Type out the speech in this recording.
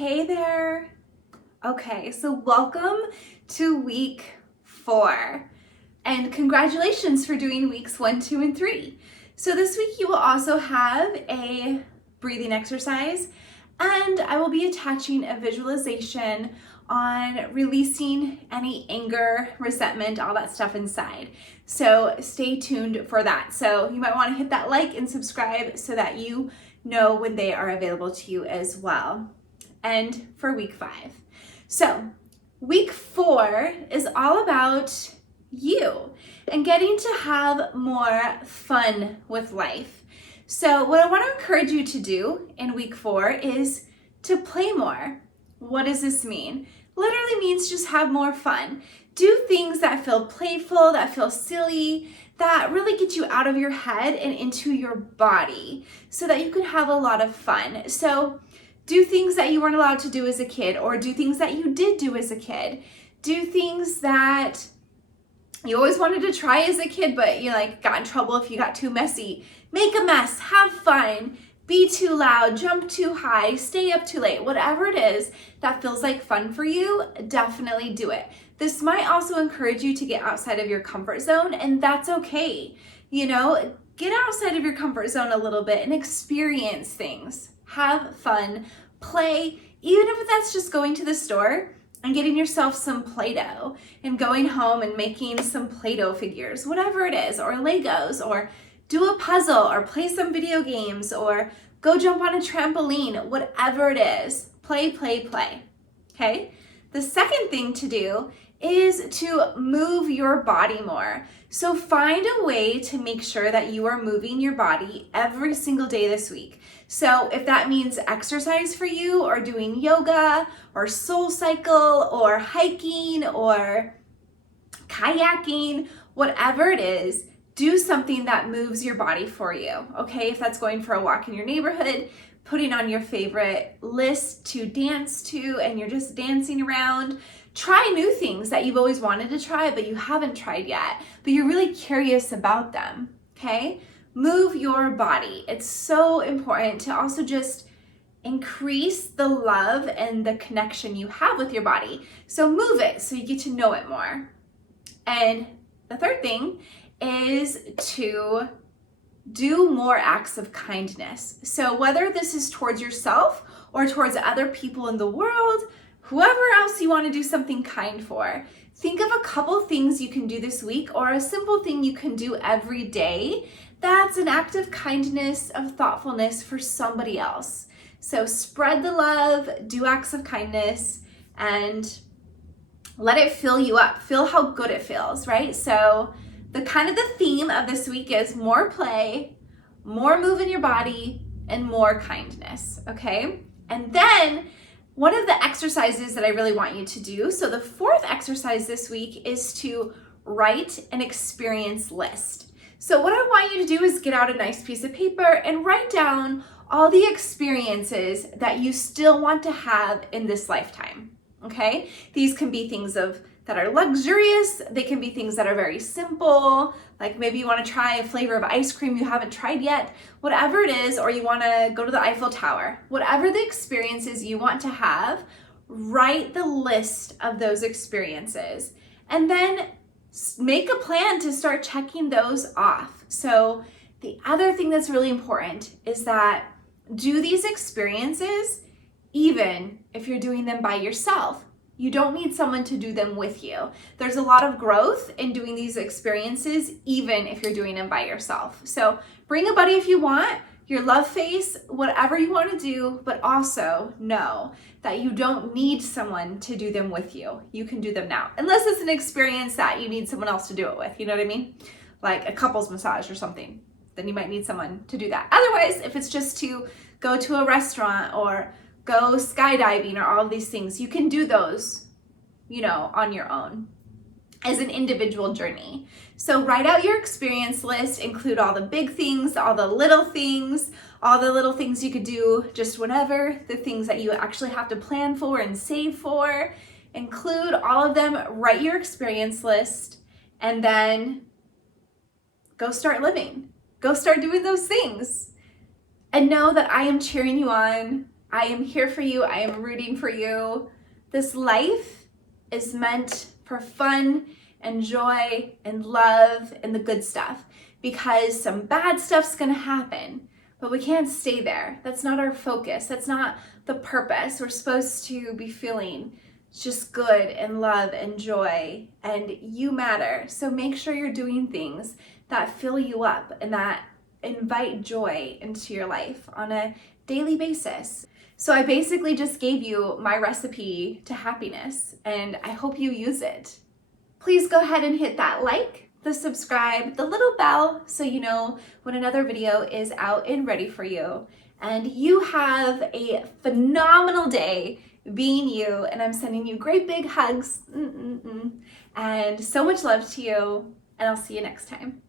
Hey there. Okay, so welcome to week 4. And congratulations for doing weeks 1, 2, and 3. So this week you will also have a breathing exercise, and I will be attaching a visualization on releasing any anger, resentment, all that stuff inside. So stay tuned for that. So you might want to hit that like and subscribe so that you know when they are available to you as well. And for week 5. So week 4 is all about you and getting to have more fun with life. So what I want to encourage you to do in week 4 is to play more. What does this mean? Literally means just have more fun. Do things that feel playful, that feel silly, that really get you out of your head and into your body so that you can have a lot of fun. So do things that you weren't allowed to do as a kid, or do things that you did do as a kid. Do things that you always wanted to try as a kid, but you got in trouble if you got too messy. Make a mess, have fun, be too loud, jump too high, stay up too late. Whatever it is that feels like fun for you, definitely do it. This might also encourage you to get outside of your comfort zone, and that's okay. Get outside of your comfort zone a little bit and experience things. Have fun, play, even if that's just going to the store and getting yourself some Play-Doh and going home and making some Play-Doh figures, whatever it is, or Legos, or do a puzzle, or play some video games, or go jump on a trampoline, whatever it is. Play, play, play, okay? The second thing to do is to move your body more. So find a way to make sure that you are moving your body every single day this week. So if that means exercise for you, or doing yoga, or soul cycle, or hiking, or kayaking, whatever it is, do something that moves your body for you, okay? If that's going for a walk in your neighborhood, putting on your favorite list to dance to, and you're just dancing around. Try new things that you've always wanted to try, but you haven't tried yet, but you're really curious about them, okay? Move your body. It's so important to also just increase the love and the connection you have with your body. So move it so you get to know it more. And the third thing is to do more acts of kindness. So whether this is towards yourself or towards other people in the world, whoever else you want to do something kind for, think of a couple things you can do this week, or a simple thing you can do every day that's an act of kindness, of thoughtfulness for somebody else. So spread the love, do acts of kindness, and let it fill you up. Feel how good it feels, right? So the theme of this week is more play, more move in your body, and more kindness, okay? And then one of the exercises that I really want you to do, so the 4th exercise this week, is to write an experience list. So what I want you to do is get out a nice piece of paper and write down all the experiences that you still want to have in this lifetime, okay? These can be things that are luxurious. They can be things that are very simple, like maybe you want to try a flavor of ice cream you haven't tried yet, whatever it is, or you want to go to the Eiffel Tower. Whatever the experiences you want to have, write the list of those experiences, and then make a plan to start checking those off. So the other thing that's really important is that do these experiences even if you're doing them by yourself. You don't need someone to do them with you. There's a lot of growth in doing these experiences, even if you're doing them by yourself. So bring a buddy if you want, your love face, whatever you want to do, but also know that you don't need someone to do them with you. You can do them now, unless it's an experience that you need someone else to do it with. You know what I mean? Like a couples massage or something. Then you might need someone to do that. Otherwise, if it's just to go to a restaurant or go skydiving or all of these things, you can do those, on your own as an individual journey. So write out your experience list, include all the big things, all the little things you could do just whenever, the things that you actually have to plan for and save for, include all of them, write your experience list, and then go start living. Go start doing those things. And know that I am cheering you on I am here for you. I am rooting for you. This life is meant for fun and joy and love and the good stuff, because some bad stuff's gonna happen, but we can't stay there. That's not our focus. That's not the purpose. We're supposed to be feeling just good and love and joy, and you matter. So make sure you're doing things that fill you up and that invite joy into your life on a daily basis. So I basically just gave you my recipe to happiness, and I hope you use it. Please go ahead and hit that like, the subscribe, the little bell, so you know when another video is out and ready for you. And you have a phenomenal day being you, and I'm sending you great big hugs and so much love to you, and I'll see you next time.